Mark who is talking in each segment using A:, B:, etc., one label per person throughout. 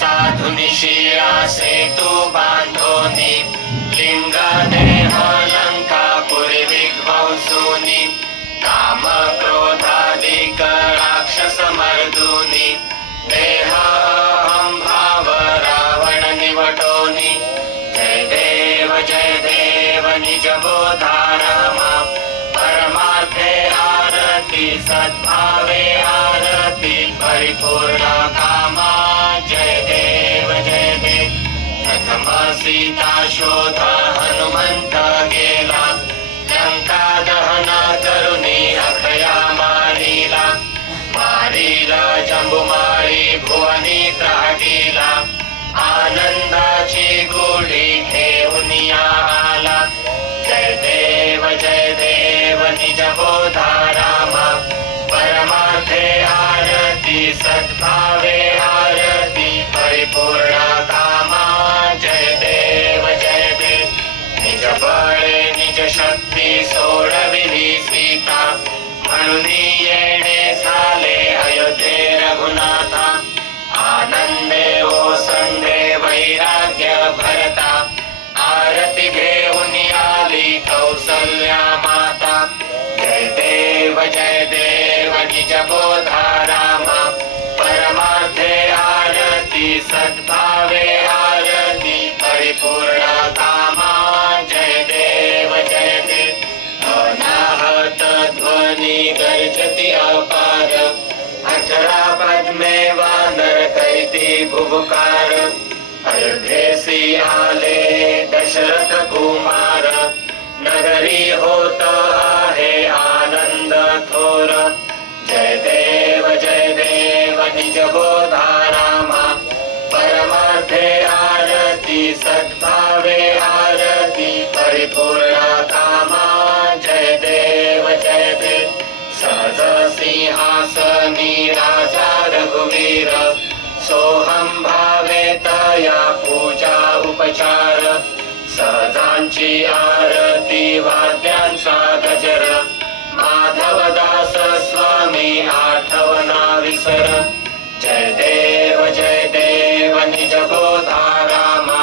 A: साधुनिशी आसे सेतू बांधोनी लिंग देह लंका पुरी विध्वंसुनी काम क्रोधादिक राक्षस मर्दुनी देह अहं भाव रावण निवटोनी जय देव जय देव निज बोधारामा परमार्थे आरती सद्भावे आरती परिपूर्ण सीता शोध हनुमंत गेला. लंका दहन तरुणी अखया मारिला. मारिला जंबुमाळी भुवनी त्राटीला. आनंदाची गोळी घेऊन आला. जय देव जय देव निज बोधा रामा. परमार्थे आरती सद्भावे आरती परिपूर्ण भक्ती सोडविली सीता. म्हणून येणे झाले अयोध्ये रघुनाथा. आनंदे हो ओ संदे वैराग्य भरता. आरती घेऊन आली कौसल्या माता. जय देव जय देव निज बोधारामा. परमार्थे आरती सद्भा गर्जति अपार। अठरा पद्मे वानर कैति भुवकार। अयोध्येसी आले दशरथ कुमार। नगरी होत आहे आनंद थोर। जय देव जय देव निज बोधारामा सिंहासनी राजा रघुवीर सोहम भावे तया पूजा उपचार सहजांची आरती वाद्यांचा गजर माधवदास स्वामी आठवना विसर. जय देव जय देव निज बोधारामा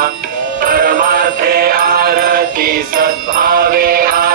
A: परमार्थे आरती सद्भावे आरती